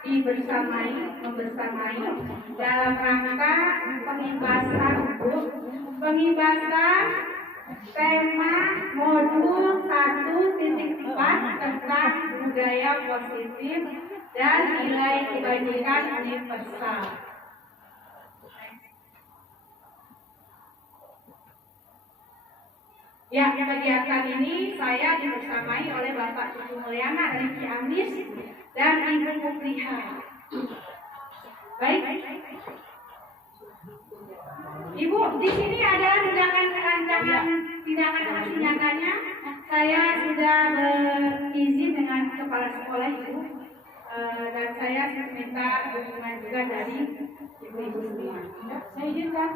membersamai dalam rangka pengibasan tema modul 1.4 tentang budaya positif dan nilai kebajikan universal. Ya, kegiatan ini saya dibersamai oleh Bapak Ibu Mulyana dari Ciamis dan Ibu Mupliha. Baik, Ibu, di sini adalah rancangan tindakan aksi nyatanya. Saya sudah berizin dengan kepala sekolah Ibu, dan saya minta dukungan juga dari ibu-ibu semua. Saya izinkan.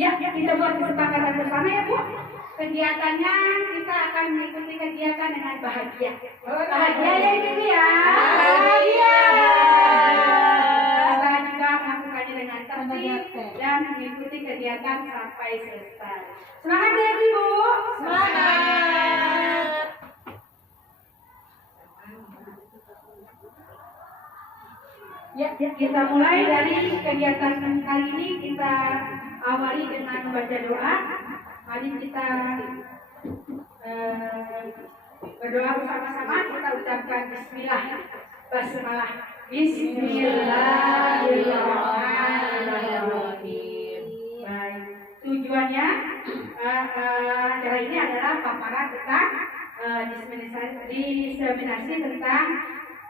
Ya, kita buat kesepakatan bersama ya Bu. Kegiatannya kita akan mengikuti kegiatan dengan bahagia. Bahagia ya Ibu ya. Bahagia. Kita juga melakukannya dengan tertib dan mengikuti kegiatan sampai selesai. Semangat ya Ibu. Semangat. Ya, kita mulai dari kegiatan kali ini. Kita awali dengan membaca doa. Mari kita berdoa bersama-sama. Kita ucapkan Bismillah. Basmalah. Bismillahirrahmanirrahim. Baik. Tujuannya acara ini adalah paparan tentang diseminasi tentang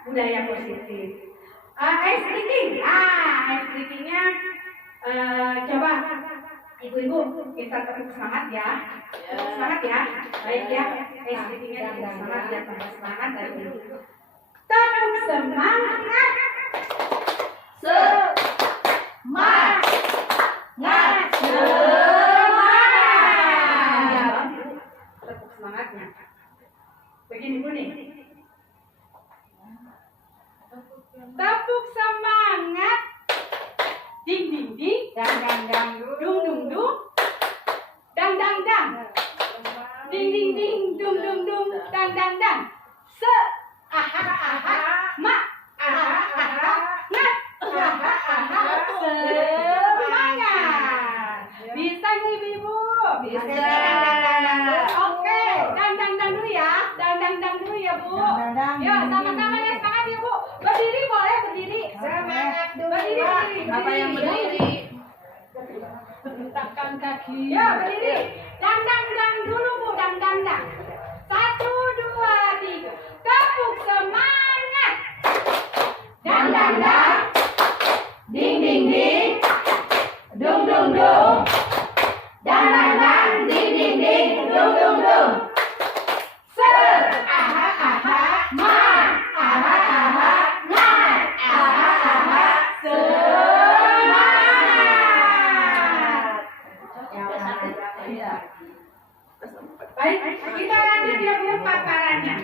budaya positif. Ice breaking-nya coba ibu-ibu kita tetap semangat ya. Semangat ya. Baik ya. Ice breaking-nya tetap semangat ya, tambah semangat dari ibu. Tetap semangat. Semangat. Tetap semangatnya. Begini Bu nih. Tepuk semangat. Ding ding ding, dang dang dang, dung dung dung, dang dang dang, ding ding ding, dung dung dung, dang dang dang. Aha aha, ma aha aha, ngat aha aha. Semangat. Bisa nih Ibu? Bisa. Oke, dang dang dang dulu ya, dang dang dang dulu ya Bu. Yuk sama-sama ya, semangat ya Bu. Berdiri boleh, berdiri. Semangat dulu. Berdiri. Apa yang berdiri? Letakkan kaki. Ya, berdiri. Dang dang dang dulu Bu, dang dang dang. 1, 2, 3. Tepuk semangat. Dang dang dang. Ding ding ding. Dung dung dung. Dang dang dang. Ding ding ding. Dung dung dung. Aha aha. Ma. Aha aha. Ngat. Aha aha. Baik, kita lanjut ya Bu paparannya.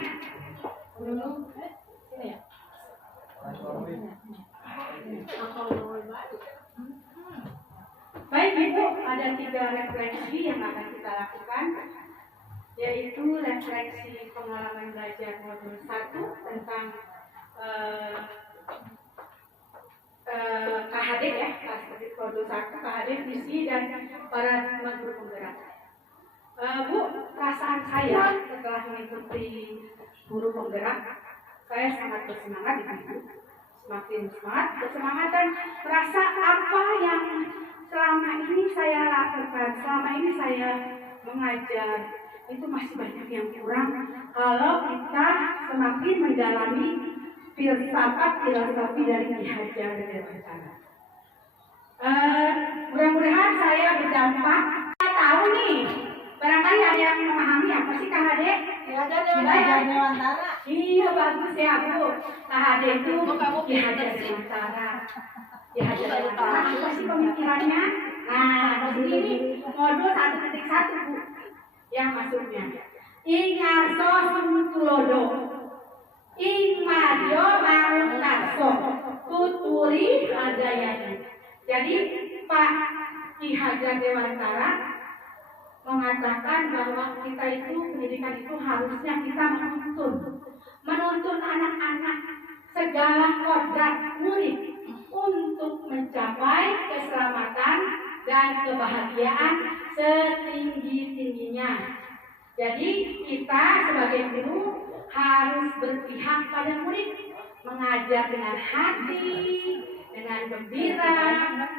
Baik Ibu, ada 3 refleksi yang akan kita lakukan, yaitu refleksi pengalaman belajar modul 1 tentang KHD ya, modul 1 KHD, visi dan para guru penggerak. Bu, perasaan saya setelah mengikuti guru penggerak, saya sangat bersemangat Ibu. Semakin semangat, bersemangat dan merasa apa yang selama ini saya lakukan, selama ini saya mengajar, itu masih banyak yang kurang kalau kita semakin mendalami filosofi dari Ki Hajar Dewantara. Mudah-mudahan saya berdampak. Saya tahu nih, barangkali ada yang memahami apa sih KHD? Ki Hajar Dewantara. Iya bagus ya Bu. KHD itu Ki Hajar Dewantara. Ki Hajar Dewantara apa sih pemikirannya? Nah, di sini modul 1.1 Bu. Yang masuknya. Ingarso Tulodo. Ing Mario Marunarso Tuturi Adayani. Jadi Pak Ki Hajar Dewantara mengatakan bahwa kita itu pendidikan itu harusnya kita menuntun segala kodrat murid untuk mencapai keselamatan dan kebahagiaan setinggi-tingginya. Jadi kita sebagai guru harus berpihak pada murid, mengajar dengan hati, dengan gembira,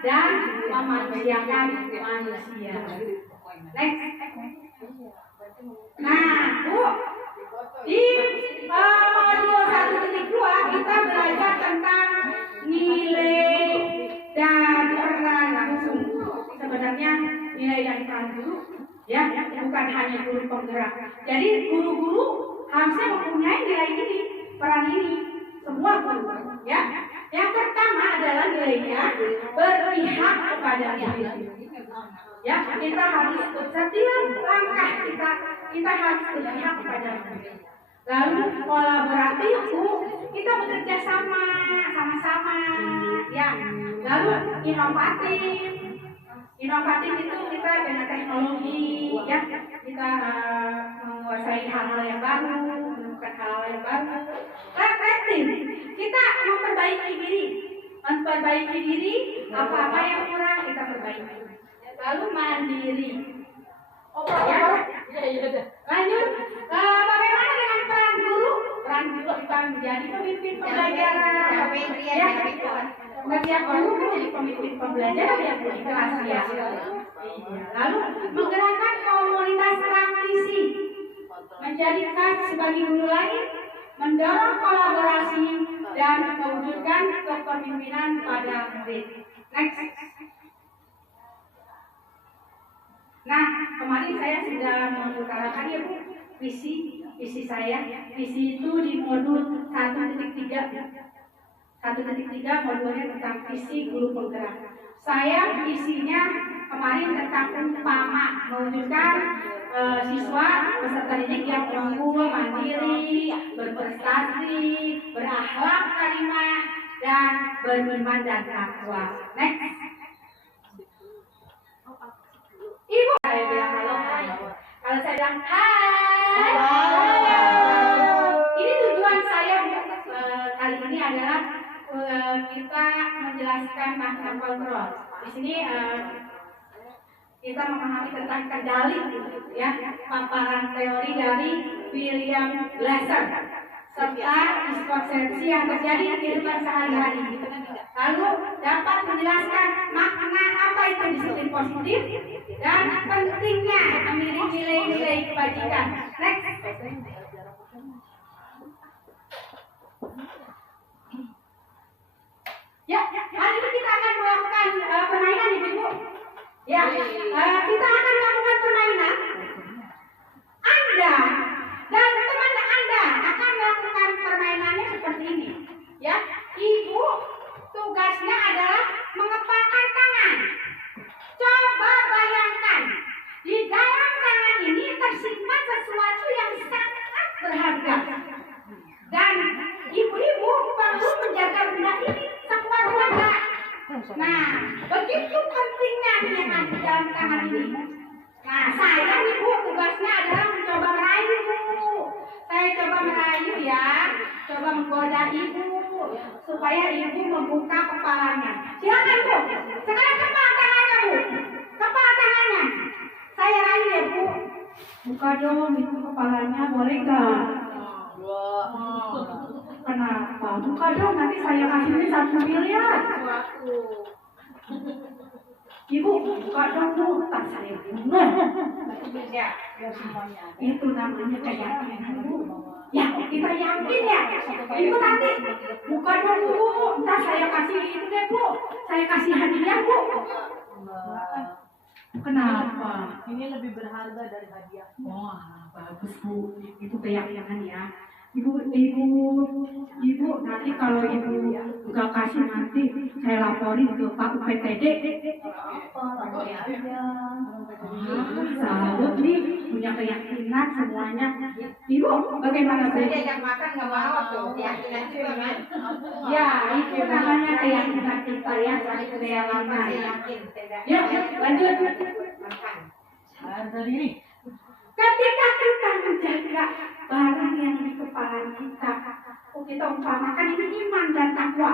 dan memanusiakan manusia. Next. Nah, Bu, di modul 1.2 kita belajar tentang nilai dan peran langsung. Sebenarnya nilai dan peran guru, ya, bukan hanya guru penggerak. Jadi guru-guru harusnya mempunyai nilai ini, peran ini, semua guru, ya. Yang pertama adalah nilainya berpihak kepada murid. Ya, kita harus setiap langkah kita harus berpihak kepada murid. Lalu kolaboratif, Bu, kita bekerja sama-sama, ya. Lalu inovatif. Inovatif itu kita dengan teknologi, ya, kita menguasai hal-hal yang baru, menemukan hal-hal yang baru. Reflektif, kita memperbaiki diri, apa-apa yang kurang kita perbaiki. Lalu mandiri. Lanjut, bagaimana dengan peran guru? Peran guru kita menjadi pemimpin pembelajaran. Ya, setiap guru menjadi pemimpin pembelajaran yang berikhlas, ya. Lalu menggerakkan komunitas praktisi, menjadi coach sebagai guru lain, mendorong kolaborasi dan mewujudkan kepemimpinan pada murid. Next. Nah, kemarin saya sudah mengutarakan, ya, Bu, visi saya. Visi itu di modul 1.3. 1.3 modulnya tentang visi guru penggerak. Saya visinya kemarin tentang umpama, mewujudkan siswa peserta didik yang unggul, mandiri, berprestasi, berakhlak karimah, dan beriman dan takwa. Next. Ibu, saya bilang halo. Kalau saya bilang hai. Ini tujuan saya kali ini adalah kita menjelaskan makna kontrol. Di sini kita memahami tentang kendali, ya, paparan teori dari William Glasser serta diskonsepsi yang terjadi di kehidupan sehari-hari. Lalu dapat menjelaskan makna apa itu disiplin positif dan pentingnya memiliki nilai-nilai kebajikan. Next. Ya, hari ini kita akan melakukan permainan, Ibu. Ya, kita akan melakukan permainan. Anda dan teman Anda akan melakukan permainannya seperti ini. Ya, Ibu tugasnya adalah mengepalkan tangan. Coba bayangkan, di dalam tangan ini tersimpan sesuatu yang sangat berharga. Dan ibu-ibu perlu menjaga benda ini sekuat-kuatnya. Nah, begitu pentingnya yang ada di dalam tangan ini. Nah, saya, Ibu, tugasnya adalah mencoba merayu. Saya coba merayu, ya, coba menggoda Ibu supaya Ibu membuka kepalanya. Silakan, Bu. Sekarang kepala tangannya, Bu. Kepala tangannya. Saya rayu, ya, Bu. Buka dong, Ibu, kepalanya, boleh nggak? Kenapa? Buka dong, nanti saya kasih ini 1 miliar. Ibu, buka dong, Bu. Tak saya bunga. Itu namanya keyakinan, Bu. Ya, kita yakin, ya. Ibu nanti buka dong, Bu. Ntar saya kasih itu deh, Bu. Saya kasih hadiah, Bu. Kenapa? Ini lebih berharga dari hadiah. Wah, bagus, Bu. Itu keyakinan, ya. Ibu, nanti kalau Ibu nggak kasih, nanti saya laporin ke Pak UPTD. Salut nih, punya keyakinan semuanya. Ibu, bagaimana, Bu? Yang makan nggak mau tuh, keyakinan itu kan? Ya, itu namanya keyakinan kita, ya. Keyakinan. Yuk, lanjut. Harga diri. Ketika kita menjaga barang yang di kepala kita, kita umpamakan ini iman dan takwa.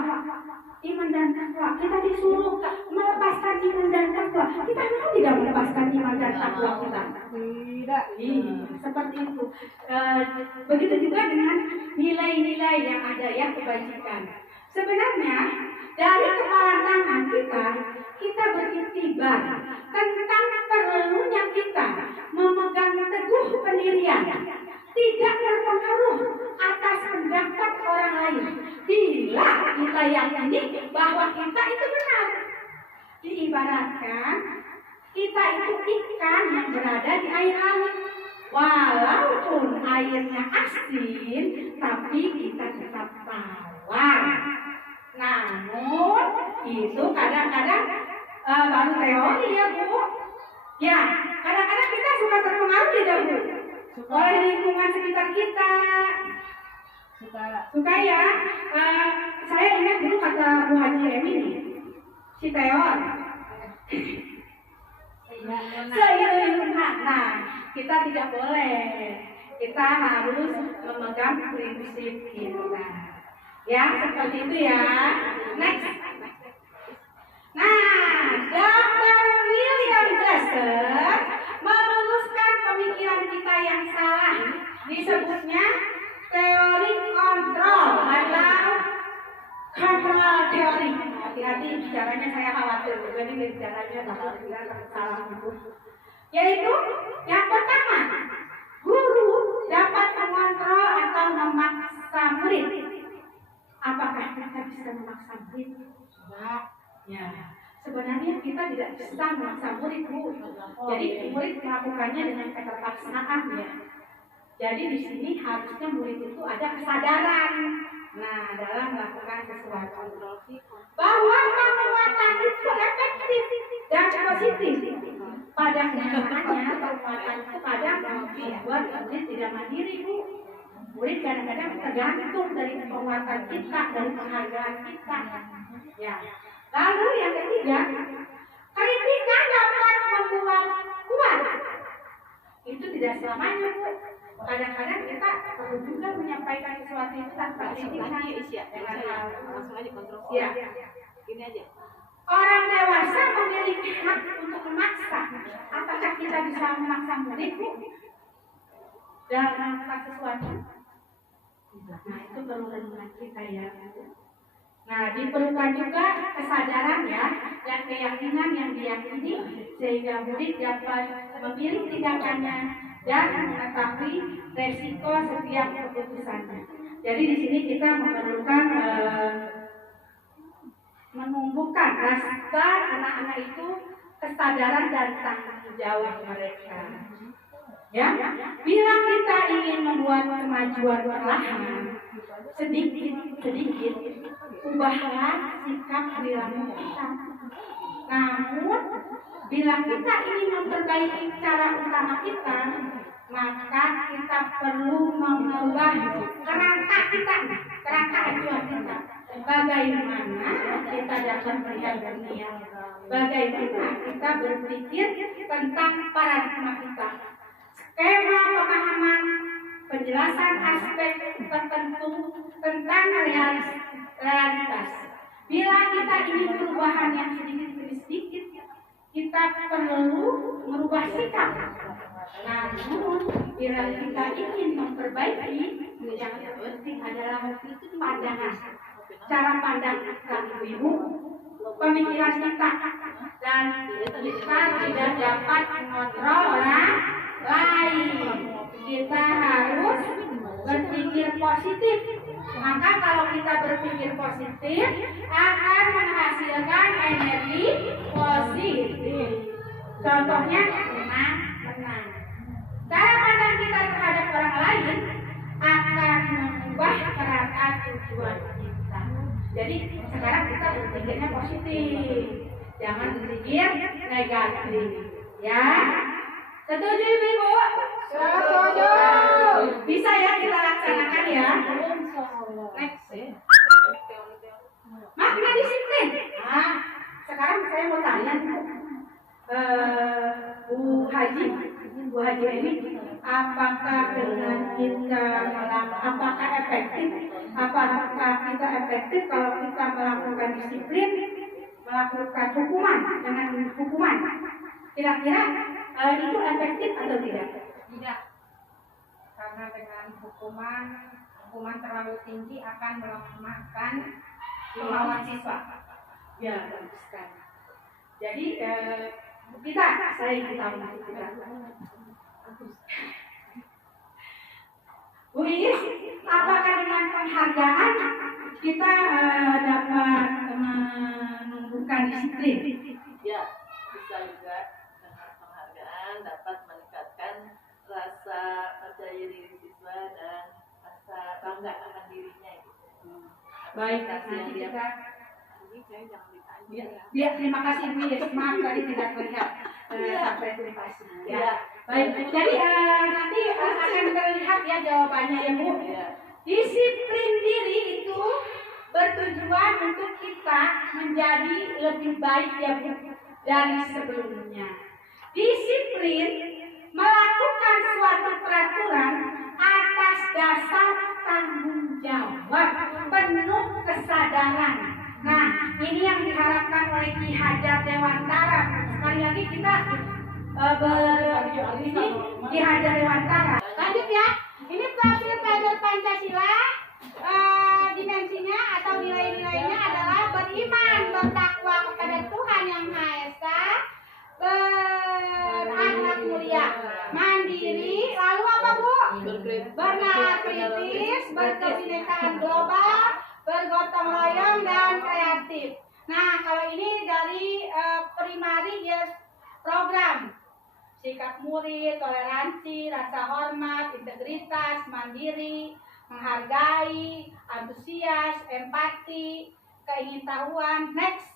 Iman dan takwa. Kita disuruh melepaskan iman dan takwa. Kita mau tidak melepaskan iman dan takwa kita? Tidak. Seperti itu. Begitu juga dengan nilai-nilai yang ada ya kebajikan. Sebenarnya dari kepala tangan kita beriktibar tentang perlunya kita memegang teguh pendirian, tidak terpengaruh atas pendapat orang lain. Bila kita yakini bahwa kita itu benar, diibaratkan kita itu ikan yang berada di air laut. Walaupun airnya asin, tapi kita tetap tawar. Namun itu kadang-kadang baru teori ya Bu. Ya, kadang-kadang kita suka terpengaruh tidak Bu? Oleh lingkungan sekitar kita. Suka ya. Saya ingat dulu kata Bu Haji Emi nih, si Teor. Nah, kita tidak boleh. Kita harus memegang prinsip kita. Ya, seperti itu ya. Next. Nah, Dr. William Glasser meluruskan pemikiran kita yang salah. Disebutnya teori kontrol atau control teori. Hati-hati bicaranya, saya khawatir. Jadi bicaranya takut bilang salah itu. Yaitu yang pertama, guru dapat mengontrol atau memaksa murid. Apakah kita bisa memaksa murid? Tidak. Ya, sebenarnya kita tidak bisa memaksa murid, Bu. Jadi murid melakukannya dengan keterpaksaan ya. Jadi di sini harusnya murid itu ada kesadaran. Nah, dalam melakukan sesuatu bahwa penguatan itu efektif dan positif. Pada kenyataannya penguatan itu kadang membuat murid tidak mandiri, Bu. Murid kadang-kadang tergantung dari penguatan kita, dari penghargaan kita. Ya. Lalu yang ketiga, kritikan dapat membuat kuat. Itu tidak selamanya, Bu. Kadang-kadang kita perlu juga menyampaikan sesuatu itu tanpa kritikan. Langsung aja kontrol. Ya. Gini aja. Orang dewasa memiliki hak untuk memaksa. Apakah kita bisa memaksa murid, Bu? Dalam melakukan sesuatu? Nah, itu perlu renungan kita ya. Nah, diperlukan juga kesadaran ya dan keyakinan yang diyakini sehingga murid dapat memilih tindakannya dan mengetahui resiko setiap keputusannya. Jadi di sini kita memerlukan menumbuhkan rasa anak-anak itu kesadaran dan tanggung jawab mereka. Ya, bila kita ingin membuat kemajuan perlahan, sedikit, ubahlah sikap perilaku kita. Namun, bila kita ingin memperbaiki cara utama kita, maka kita perlu mengubah kerangka acuan kita. Bagaimana kita dapat melihat dunia? Bagaimana kita berpikir tentang paradigma kita? Skema pemahaman, penjelasan aspek tertentu tentang realitas. Bila kita ingin perubahan yang sedikit demi sedikit, kita perlu merubah sikap. Namun, bila kita ingin memperbaiki, yang penting adalah pandangan, cara pandang kita, ibu, pemikiran kita, dan kita tidak dapat mengontrol orang lain. Kita harus berpikir positif. Maka kalau kita berpikir positif akan menghasilkan energi positif. Contohnya tenang. Cara pandang kita terhadap orang lain akan mengubah kerangka tujuan kita. Jadi sekarang kita berpikirnya positif, jangan berpikir negatif. Ya, setuju Ibu? Setuju. Bisa ya kita laksanakan ya. Next. Makna disiplin. Nah, sekarang saya mau tanya Bu Haji ini, apakah dengan kita apakah efektif? Apakah kita efektif kalau kita melakukan disiplin, melakukan hukuman dengan hukuman? Kira-kira itu efektif atau tidak? Tidak, karena dengan hukuman terlalu tinggi akan melemahkan kemauan siswa. Ya, bagus sekali. Jadi saya tahu kita. Bu Iis, apakah dengan penghargaan kita dapat menumbuhkan disiplin? Ya, bisa juga dengan penghargaan dapat meningkatkan rasa percaya diri siswa dan rasa bangga akan dirinya gitu. Baik, Kasih yang nanti dia kita ini saya jangan ditanya. ya, terima kasih Bu Iis. Maaf tadi tidak terlihat sampai tuntas. Ya. Baik, jadi nanti akan terlihat ya jawabannya ya Bu. Ya. Disiplin diri itu bertujuan untuk kita menjadi lebih baik ya Bu dari sebelumnya. Disiplin melakukan suatu peraturan atas dasar tanggung jawab penuh kesadaran. Nah, ini yang diharapkan oleh Ki Hajar Dewantara. Sekali lagi kita ini Ki Hajar Dewantara. Lanjut ya. Ini profil pelajar Pancasila. Dimensinya atau nilai-nilainya adalah beriman, bertakwa kepada Tuhan Yang Maha Esa, berakhlak mulia, mandiri, lalu apa Bu? Bernalar kritis, berkebinekaan global, bergotong royong dan kreatif. Nah, kalau ini dari primary yes program. Sikap murid, toleransi, rasa hormat, integritas, mandiri, menghargai, antusias, empati, keingintahuan. Next.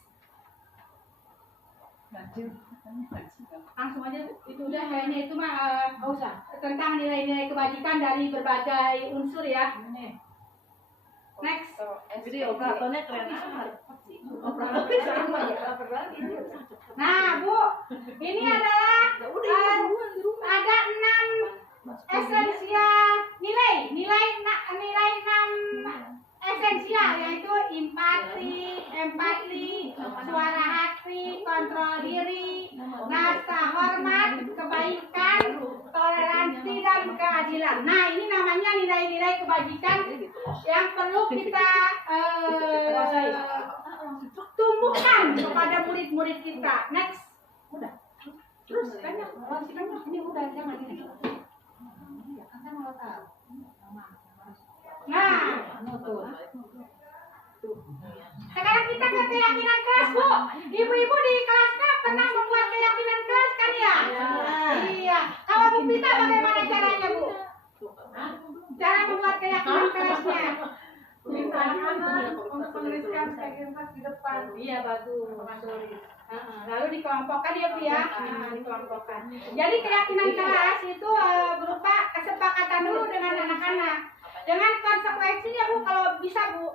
Langsung aja Bu. Itu udah kayaknya itu mah nggak usah. Tentang nilai-nilai kebajikan dari berbagai unsur ya. Next. Jadi operatornya keren amat. Nah Bu, ini adalah ada 6 esensial nilai 6 esensial, yaitu empati, suara hati, kontrol diri, rasa hormat, kebaikan, toleransi dan keadilan. Nah, ini namanya nilai-nilai kebajikan yang perlu kita tumbuhkan kepada murid-murid kita. Next. Udah. Terus banyak ini udah jangan ini. Nah, sekarang kita ke keyakinan kelas Bu. Ibu-ibu di kelasnya pernah membuat keyakinan kelas kan ya? Iya. Kalau Bu Pita bagaimana caranya Bu? Cara membuat keyakinan kelasnya? Untuk menuliskan keyakinan di depan. Iya bagus. Lalu dikelompokkan ya Bu ya. Dikelompokkan. Jadi keyakinan kelas itu berupa kesepakatan dulu dengan anak-anak. Dengan konsekuensinya Bu, kalau bisa Bu.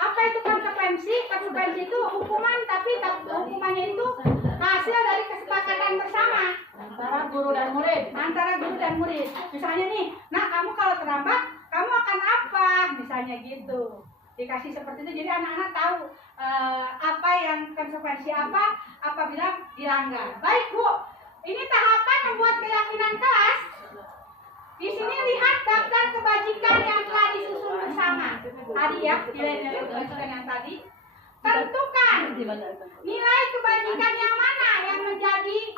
Apa itu konsekuensi? Konsekuensi itu hukuman, tapi hukumannya itu hasil dari kesepakatan bersama Antara guru dan murid. Misalnya nih, nah kamu kalau terlambat, kamu akan apa? Misalnya gitu. Dikasih seperti itu, jadi anak-anak tahu apa yang konsekuensi apa apabila dilanggar. Baik Bu, ini tahapan membuat keyakinan kelas. Di sini lihat daftar kebajikan yang telah disusun bersama. Tadi ya, nilai-nilai kebajikan yang tadi. Tentukan nilai kebajikan yang mana yang menjadi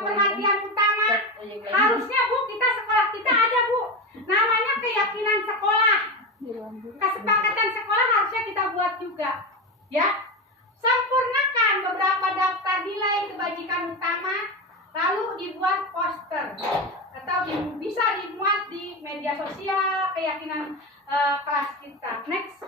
perhatian utama. Harusnya Bu, sekolah kita ada Bu, namanya keyakinan sekolah. Kesepakatan sekolah harusnya kita buat juga, ya. Sempurnakan beberapa daftar nilai kebajikan utama, lalu dibuat poster atau bisa dimuat di media sosial keyakinan kelas kita. Next.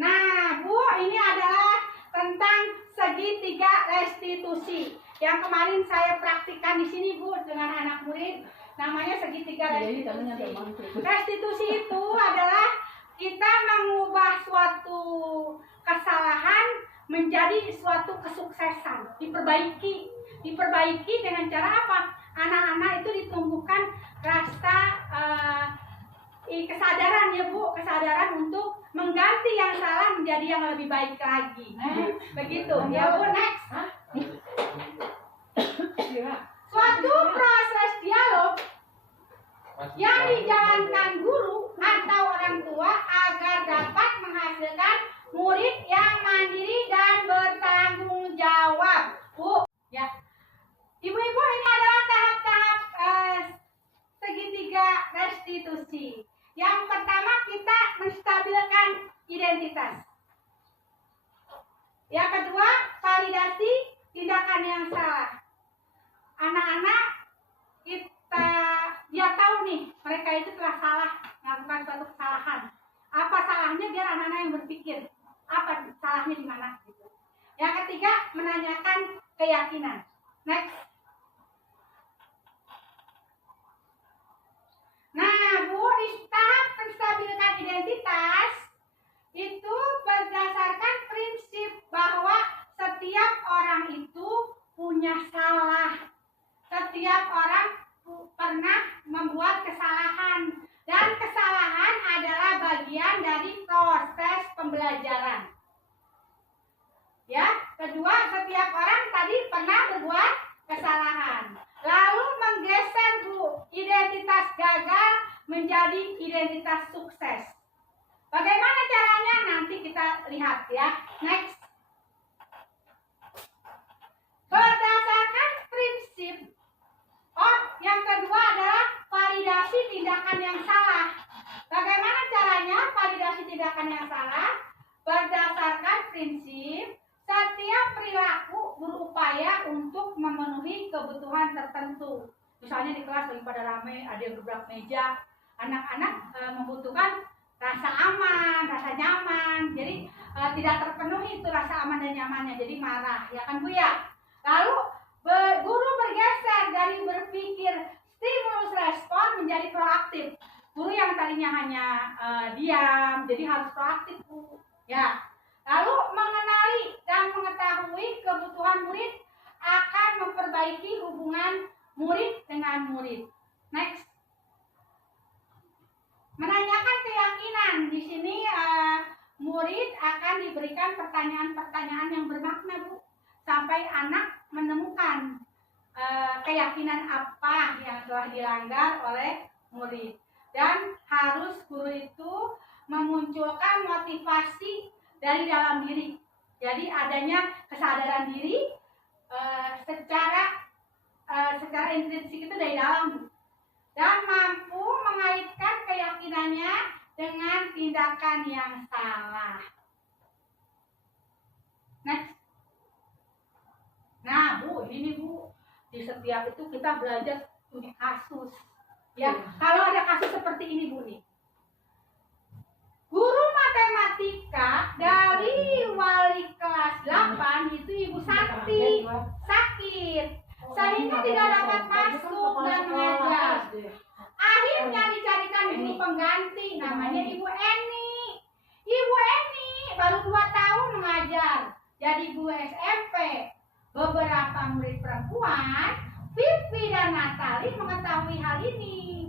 Nah Bu, ini adalah tentang segitiga restitusi yang kemarin saya praktikkan di sini Bu dengan anak murid. Namanya segitiga restitusi. Restitusi itu adalah kita mengubah suatu kesalahan menjadi suatu kesuksesan, diperbaiki dengan cara apa? Anak-anak itu ditumbuhkan rasa kesadaran ya Bu, kesadaran untuk mengganti yang salah menjadi yang lebih baik lagi. Begitu ya Bu. Next. Suatu proses dialog yang dijalankan guru atau orang tua agar dapat menghasilkan murid yang mandiri dan bertanggung jawab. Bu, ya. Ibu-ibu, ini adalah tahap-tahap segitiga restitusi. Yang pertama, kita menstabilkan identitas. Yang kedua, validasi tindakan yang salah. Anak-anak dia tahu nih mereka itu telah salah melakukan suatu kesalahan. Apa salahnya, biar anak-anak yang berpikir apa salahnya di mana gitu. Yang ketiga, menanyakan keyakinan. Next. Nah Bu, di tahap menstabilkan identitas itu berdasarkan prinsip bahwa setiap orang itu punya salah. Setiap orang pernah membuat kesalahan, dan kesalahan adalah bagian dari proses pembelajaran. Ya, kedua, setiap orang tadi pernah berbuat kesalahan. Lalu menggeser Bu, identitas gagal menjadi identitas sukses. Bagaimana caranya? Nanti kita lihat ya. Next. Berdasarkan prinsip. Yang kedua adalah validasi tindakan yang salah. Bagaimana caranya validasi tindakan yang salah? Berdasarkan prinsip setiap perilaku berupaya untuk memenuhi kebutuhan tertentu. Misalnya di kelas lagi pada ramai, ada yang gebrak meja. Anak-anak membutuhkan rasa aman, rasa nyaman. Jadi tidak terpenuhi itu rasa aman dan nyamannya. Jadi marah, ya kan Bu ya? Lalu guru bergeser dari berpikir stimulus respon menjadi proaktif. Guru yang tadinya hanya diam, jadi harus proaktif Bu. Ya. Lalu mengenali dan mengetahui kebutuhan murid akan memperbaiki hubungan murid dengan murid. Next. Menanyakan keyakinan. Di sini murid akan diberikan pertanyaan-pertanyaan yang bermakna Bu, sampai anak menemukan keyakinan apa yang telah dilanggar oleh murid. Dan harus guru itu memunculkan motivasi dari dalam diri. Jadi adanya kesadaran diri secara intrinsik itu dari dalam, dan mampu mengaitkan keyakinannya dengan tindakan yang salah. Next. Nah Bu, ini Bu, di setiap itu kita belajar studi kasus. Ya, kalau ada kasus seperti ini Bu nih. Guru matematika dari wali kelas 8 itu Ibu Santi sakit, sehingga tidak dapat masuk dan mengajar. Akhirnya dicarikan guru pengganti, namanya Ibu Eni. Ibu Eni baru 2 tahun mengajar, jadi guru SMP. Beberapa murid perempuan, Vivi dan Natali, mengetahui hal ini.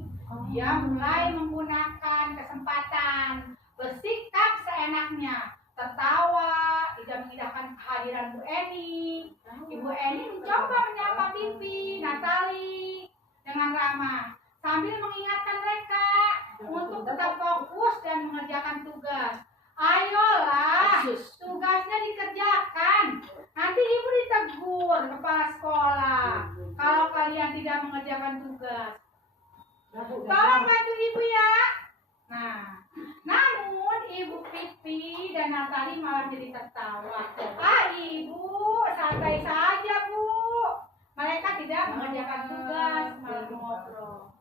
Dia mulai menggunakan kesempatan, bersikap seenaknya, tertawa, tidak mengindahkan kehadiran Bu Eni. Ibu Eni mencoba menyapa Vivi, Natali dengan ramah, sambil mengingatkan mereka untuk tetap fokus dan mengerjakan tugas. Ayolah, tugasnya dikerjakan. Nanti Ibu ditegur kepala sekolah kalau kalian tidak mengerjakan tugas. Tolong bantu Ibu ya. Nah, namun Ibu Pipi dan Natali malah jadi tertawa. Ibu, santai saja Bu. Mereka tidak mengerjakan tugas, malah ngobrol.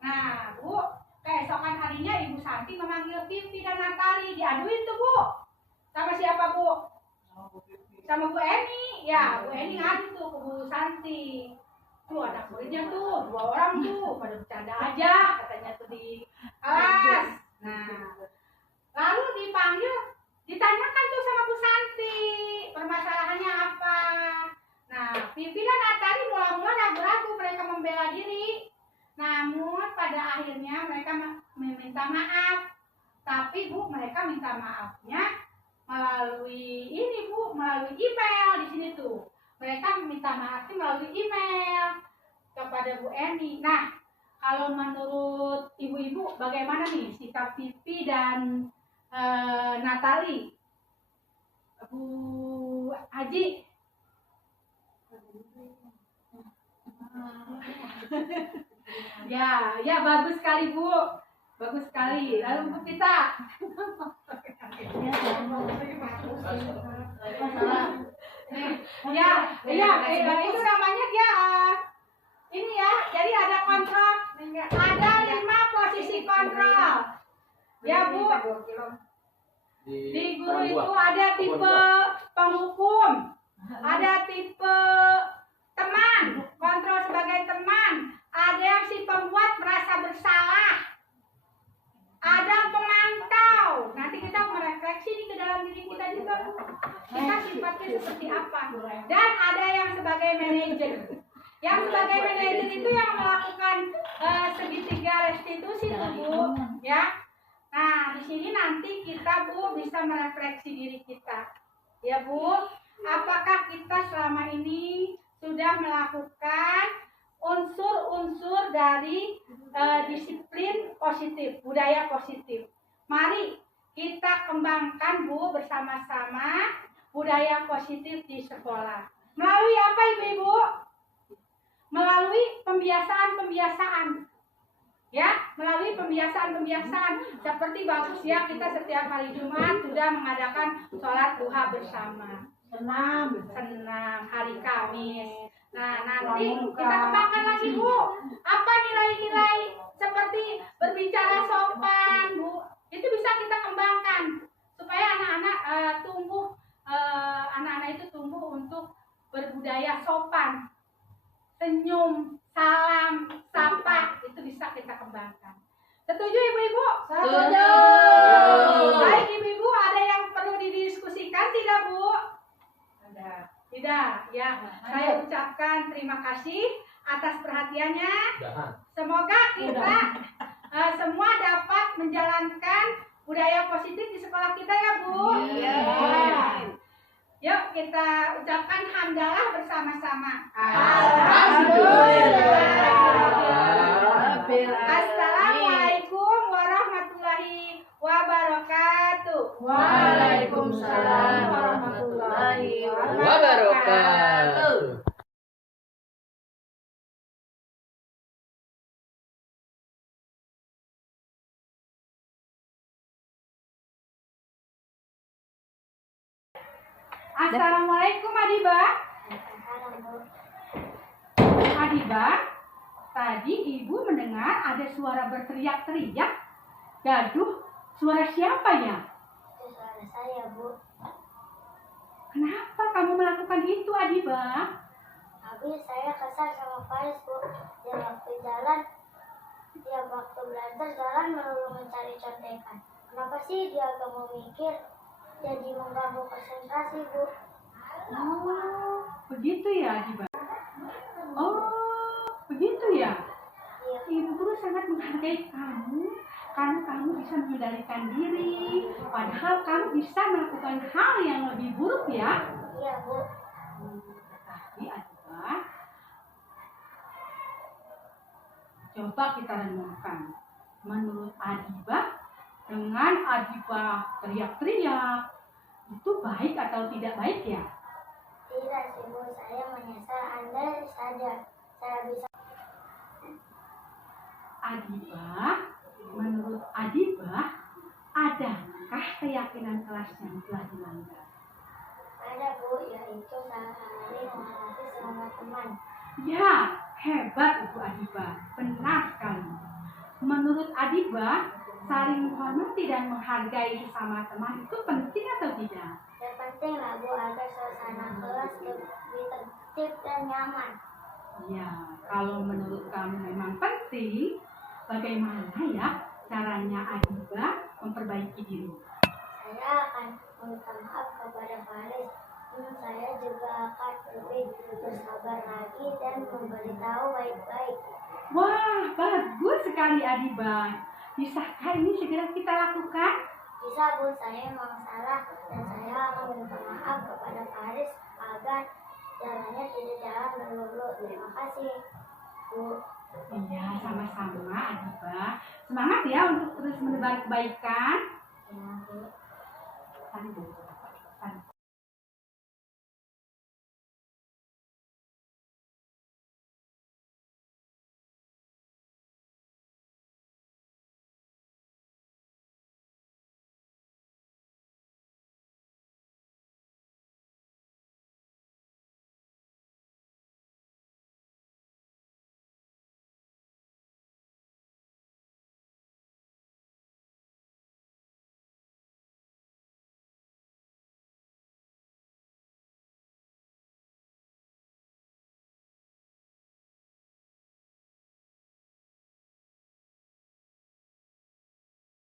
Nah Bu, keesokan harinya Ibu Santi memanggil Pipi dan Natali. Diaduin tuh Bu. Sama siapa Bu? Sama Bu Eni. Ya, Bu Eni ngadu tuh ke Bu Santi. Tuh anak muridnya tuh 2 orang tuh pada bercanda aja katanya tuh di kelas. Nah, lalu ditanyakan tuh sama Bu Santi permasalahannya apa. Nah, Pipi dan Natali mula-mula ragu-ragu, mereka membela diri. Namun pada akhirnya mereka meminta maaf. Tapi Bu, mereka minta maafnya melalui ini Bu, melalui email di sini tuh. Mereka minta maafnya melalui email kepada Bu Eni. Nah, kalau menurut ibu-ibu bagaimana nih sikap Pipi dan Natali? Bu Haji? Ya, ya bagus sekali Bu. Bagus sekali. Lalu untuk kita. Itu namanya dia ini ya. Jadi ada kontrol. Ada 5 posisi kontrol. Ya Bu. Di guru itu ada tipe penghukum, ada tipe teman, kontrol sebagai teman, ada yang si pembuat merasa bersalah, ada pemantau. Nanti kita merefleksi nih ke dalam diri kita juga, kita sifatnya seperti apa. Dan ada yang sebagai manajer. Yang sebagai manajer itu yang melakukan segitiga restitusi tuh Bu, ya. Nah, di sini nanti kita Bu bisa merefleksi diri kita. Ya Bu, apakah kita selama ini sudah melakukan unsur-unsur dari disiplin positif, budaya positif. Mari kita kembangkan Bu bersama-sama budaya positif di sekolah. Melalui apa Ibu-ibu? Melalui pembiasaan-pembiasaan. Ya, melalui pembiasaan-pembiasaan seperti bagus ya kita setiap hari Jumat sudah mengadakan sholat duha bersama. Senam hari Kamis. Nah, nanti kita kembangkan lagi Bu. Apa nilai-nilai seperti berbicara sopan Bu? Itu bisa kita kembangkan supaya anak-anak anak-anak itu tumbuh untuk berbudaya sopan. Senyum, salam, sapa, itu bisa kita kembangkan. Setuju Ibu-ibu? Setuju. Baik Ibu-ibu, ada yang perlu didiskusikan tidak Bu? Ada. Tidak, ya. Saya ucapkan terima kasih atas perhatiannya. Semoga kita semua dapat menjalankan budaya positif di sekolah kita ya Bu. Iya. Yuk kita ucapkan hamdalah bersama-sama. Assalamualaikum warahmatullahi wabarakatuh. Waalaikumsalam warahmatullahi wabarakatuh. Assalamualaikum Adiba. Adiba, tadi Ibu mendengar ada suara berteriak-teriak. Gaduh, suara siapa ya? Itu suara saya, Bu. Kenapa kamu melakukan itu Adiba? Habis saya kesal sama Faris, Bu. Tiap waktu belajar jalan melulu mencari contekan. Kenapa sih dia gak mau mikir? Jadi mengganggu konsentrasi, Bu. Oh, begitu ya Adiba? Oh, begitu ya? Iya, Ibu guru sangat menghargai kamu karena kamu bisa mengendalikan diri. Padahal kamu bisa melakukan hal yang lebih buruk ya. iya, Bu. Tapi Adiba, coba kita renungkan. Menurut Adiba, dengan Adiba teriak-teriak, itu baik atau tidak baik ya? Tidak sih, Bu. Saya menyesal Anda sadar. Saya bisa. Adiba, menurut Adiba, adakah keyakinan kelas yang telah dilanggar? Ada, Bu, yaitu saling menghormati semua teman. Ya, hebat Ibu Adiba, benar sekali. Menurut Adiba, saling menghormati dan menghargai sesama teman itu penting atau tidak? Ya penting lah, Bu, agar suasana kelas lebih tertib dan nyaman. Ya, kalau menurut kamu memang penting, bagaimana ya caranya Adiba memperbaiki diri? Saya akan meminta maaf kepada Faris. Saya juga akan lebih bersabar lagi dan memberitahu baik-baik. Wah, bagus sekali Adiba. Bisakah ini segera kita lakukan? Bisa Bu, saya memang salah dan saya akan meminta maaf kepada Faris agar jalannya tidak jalan melulu. Terima kasih Bu. Iya, sama-sama Adiba. Semangat ya untuk terus menebar kebaikan. Ya Bu. Tadi Bu.